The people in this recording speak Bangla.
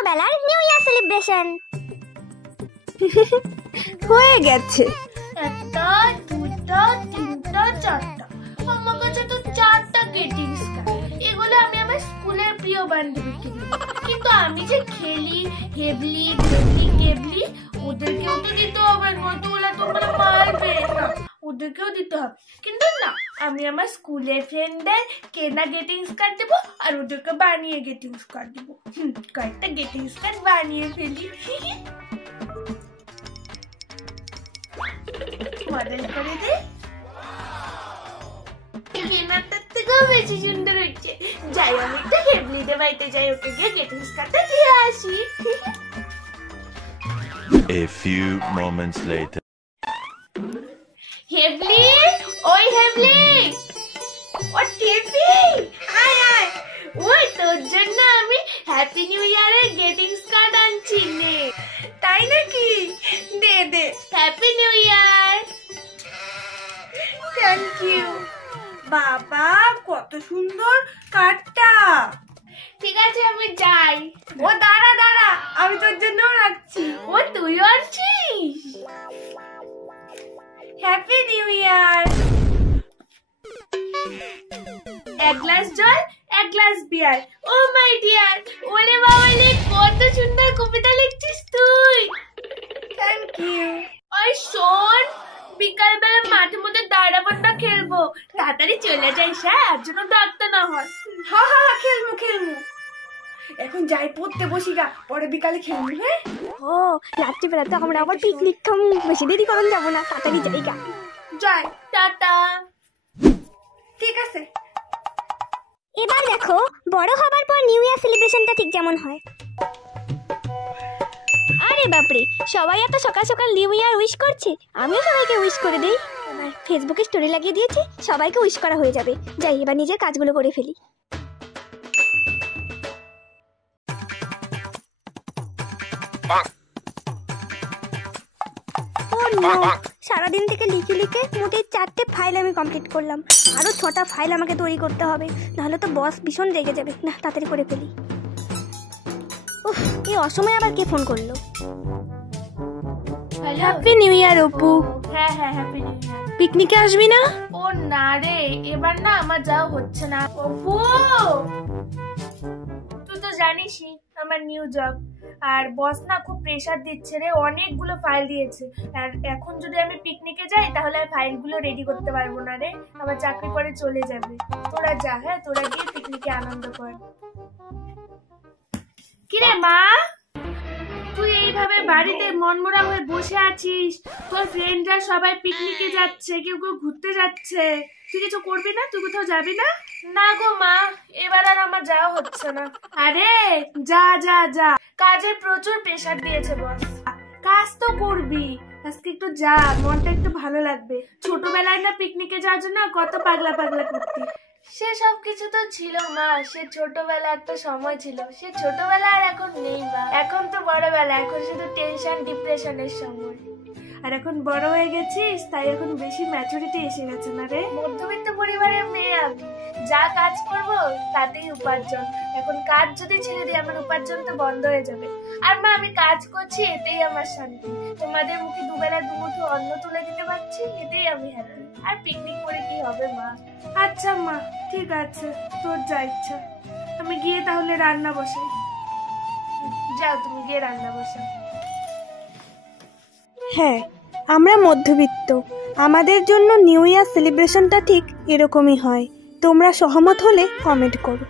ছোটবেলার নিউ ইয়ার সেলিব্রেশন হয়ে গেছে। একটা, দুটা, তিনটা, চারটা। আমার কাছে তো 4টা গ্রিটিংস কার্ড। এগুলো আমি আমার স্কুলের প্রিয় বান্ধবীকে দিই। কিন্তু আমি যে খেলি, হেবলি, ডেবলি, কেবলি, ওদেরকেও তো দিতে হবে, নয়তো ওরা তোমরা মারবে না। ওদেরকেও দিতে হবে। কিন্তু না, আমি আমার স্কুলের ফ্রেন্ডদের কেনা গ্রিটিংস কার্ড দেবো আর ওদেরকে বানিয়ে গ্রিটিংস কার্ড দেবো। কয়েকটা গ্রিটিংস কার্ড বানিয়ে ফেলি। মডেল করে দে। কেনাটার থেকেও বেশি সুন্দর হচ্ছে। যাই, আমি একটা হেবলিতে বাড়িতে যাই, ওকে গিয়ে গ্রিটিংস কার্ডটা দিয়ে আসি। A few moments later. হেবলি, ওই হেবলি, ও টিপি, আয় আয়। ওই তোর জন্য আমি হ্যাপি নিউ ইয়ারের গ্রিটিংস কার্ড আনছি নে। তাই নাকি? দে দে। Happy new year. Thank you. বাবা কত সুন্দর কার্ডটা। ঠিক আছে, আমি যাই। ও দাঁড়া দাঁড়া, আমি তোর জন্য রাখছি। ও তুইও আনছিস? হ্যাপি নিউ ইয়ার। এক গ্লাস জল, এক glass beer. O my dear. ওরে বাবা রে, কত সুন্দর কবিতা লিখছিস তুই। Thank you. ওই শোন, বিকালবেলা মাঠে মধ্যে দাঁড়াবান্না খেলবো, তাড়াতাড়ি চলে যাইস, হ্যাঁ, আর জন্য ডাকতে না হয়। হা হা হা, খেলবো খেলবো। এখন যাই পড়তে বসি গা, পরে বিকালে খেলবো। হ্যাঁ, ও রাত্রিবেলা তো আমরা আবার পিকনিক খাবো, বেশি দেরি করুন যাবো না, তাড়াতাড়ি জায়গা। যাই, টাটা। ঠিক আছে। এবার দেখো বড় হবার পর নিউ ইয়ার সেলিব্রেশনটা ঠিক যেমন হয়। আরে বাপরে, সবাই এত সকাল সকাল নিউ ইয়ার উইশ করছে, আমিও সবাইকে উইশ করে দিই। এবার ফেসবুকে স্টোরি লাগিয়ে দিয়েছি, সবাইকে উইশ করা হয়ে যাবে। যাই এবার নিজের কাজগুলো করে ফেলি। সারাদিন থেকে লিখে লিখে মোটে 4টে ফাইল আমি কমপ্লিট করলাম। আরো 6টা ফাইল আমাকে তৈরি করতে হবে, নাহলে তো বস ভীষণ রেগে যাবে। না, তাড়াতাড়ি করে ফেলি। উফ, এই অসময়ে আবার কে ফোন করলো? হ্যাপি নিউ ইয়ার অপু। হ্যাঁ হ্যাঁ, হ্যাপি নিউ ইয়ার। পিকনিকে আসবি না? ও না রে, এবার না আমার যাওয়া হচ্ছে না। অপু, তুই তো জানিসই আমার নিউ জব, আর বস না খুব প্রেসার দিচ্ছে রে, অনেকগুলো ফাইল দিয়েছে। আর এখন যদি আমি পিকনিকে যাই তাহলে আর ফাইলগুলো রেডি করতে পারবো না রে, আমার চাকরি পরে চলে যাবে। তোরা যা, হ্যাঁ, তোরা গিয়ে পিকনিকে আনন্দ কর। কিরে মা, তুই এইভাবে বাড়িতে মনমরা হয়ে বসে আছিস? তোর ফ্রেন্ডরা সবাই পিকনিকে যাচ্ছে, কেউ কেউ ঘুরতে যাচ্ছে, তুই কিছু করবি না? তুই কোথাও যাবি না? না গো মা, এবার আর আমার যাওয়া হচ্ছে না। আরে যা যা যা, কাজের প্রচুর প্রেসার দিয়েছে বস। কাজ তো করবি, আজকে একটু যা, মনটা একটু ভালো লাগবে। ছোটবেলায় না পিকনিকে যাওয়ার জন্য কত পাগলা পাগলা করতি। সে সব কিছু তো ছিল মা, সে ছোটবেলা একটা সময় ছিল, সে ছোটবেলা আর এখন নেই মা। এখন তো বড়বেলা, এখন শুধু টেনশন ডিপ্রেশনের সময়। আর এখন বড় হয়ে গেছিস, তাই এখন বেশি ম্যাচুরিটি এসে গেছে না রে। মধ্যবিত্ত পরিবারের মেয়ে আমি, যা কাজ করব তাতেই উপার্জন। এখন কাজ যদি ছেড়ে দিই আমার উপার্জন তো বন্ধ হয়ে যাবে। আর মা, আমি কাজ করছি, এতেই আমার শান্তি। তোমাদের মুখে দুবেলা দুমুঠো অন্ন তুলে দিতে পারছি, এতেই আমি হ্যাপি। আর পিকনিক করে কি হবে মা? আচ্ছা মা, ঠিক আছে, তোর যা ইচ্ছা। আমি গিয়ে তাহলে রান্না বসাই। যাও, তুমি গিয়ে রান্না বসাও। হ্যাঁ, আমরা মধ্যবিত্ত, আমাদের জন্য নিউ ইয়ার সেলিব্রেশনটা ঠিক এরকমই হয়। তোমরা সহমত হলে কমেন্ট করো।